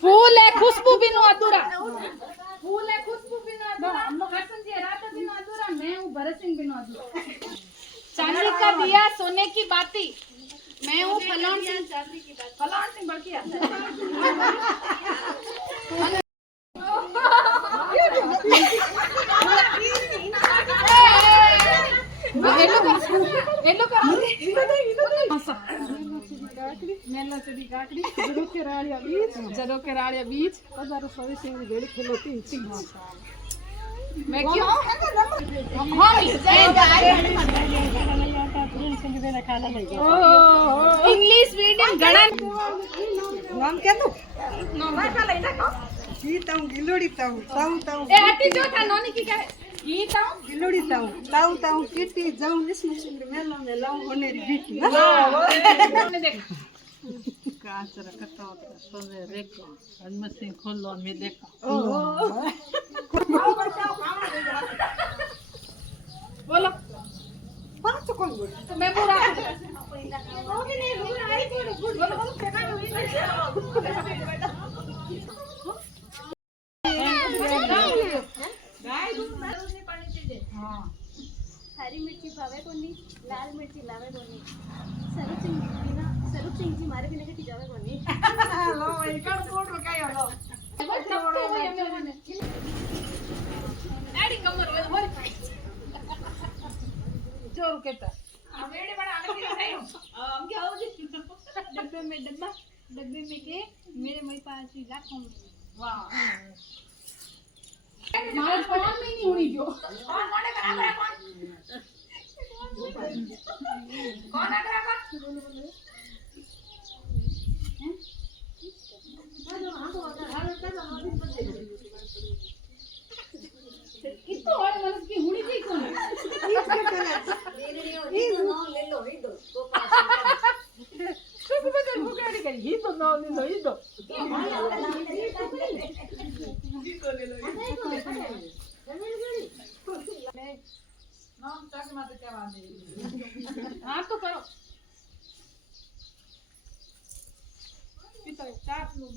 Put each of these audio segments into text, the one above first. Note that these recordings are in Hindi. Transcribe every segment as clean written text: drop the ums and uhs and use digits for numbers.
फूल है खुशबू बिनु अधूरा, फूल है खुशबू बिनु अधूरा, हम लोग हसन जी रात बिनु अधूरा, मैं हूँ भरत सिंह बिनु अधूरा। चांदी का दिया सोने की बाती, मैं हूँ फलान सिंह चांदी की बाती, फलान सिंह बड़किया। हेलो करो मेला चढ़ी काकड़ी जरो के राड़िया बीच हजारों सौ सिंह भेड़ी खिलोती मैं क्यों इंग्लिश मीडियम गणन नाम क्या तू गीताऊ गिलोड़ी ताऊ ताऊ ताऊ ए हटी जो था नोनी की क्या गीताऊ गिलोड़ी ताऊ ताऊ ताऊ किटी जाऊं इसमें सिंह मेला में लाऊं होने री बीटी ने देख कांच रखता होता सोने देखो हनुमत सिंह खोलो मैं देखो बोलो पांच कौन बोल तो मैं पूरा हरी मिर्ची भावे कोनी लाल मिर्ची लावे कोनी स्वरूप सिंह जी मारे बिना के जावे कोनी लो इकड़ कोड रखायो लो एडी कमर बोल जोर केता वेड़ी बना आगे नहीं हम क्या हो जी डब्बे में के मेरे मई पास लाखों में वाह मार फोन में नहीं हुई जो कौन कौन करा कौन करा कितो और मतलब की हुई थी कौन सब बदल भुगाड़ी करी ही तो ना ले लो ही तो नाम तक मत क्या बात है हां तो करो कितना चार लोग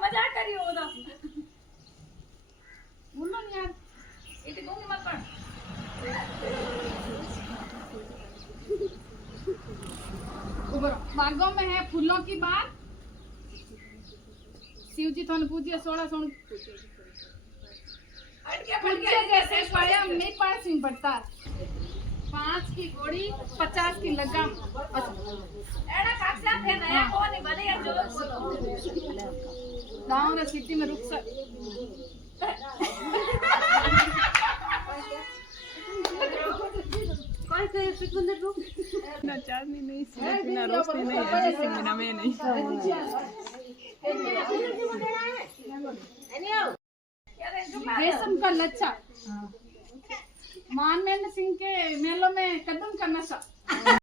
मजाक करी हो ना बोलो यार इतनी दूंगी मत पढ़ बागों में है फूलों की बात शिव जी थाने पूजिए 16 सोन पूजिए जैसे स्वयं में 5 सिंह बरसात 5 की घोड़ी 50 की लगाम एड़ा काक्षा थे नया कौन है भले यार जोर बोलो गांव रे सिटी में रुक सक कौन से सिकंदर रूप ना चांदनी नहीं ना रोशनी नहीं ऐसे बिना मैं नहीं रेशम का लच्छा मानवेंद्र सिंह के मेलों में कदम का नशा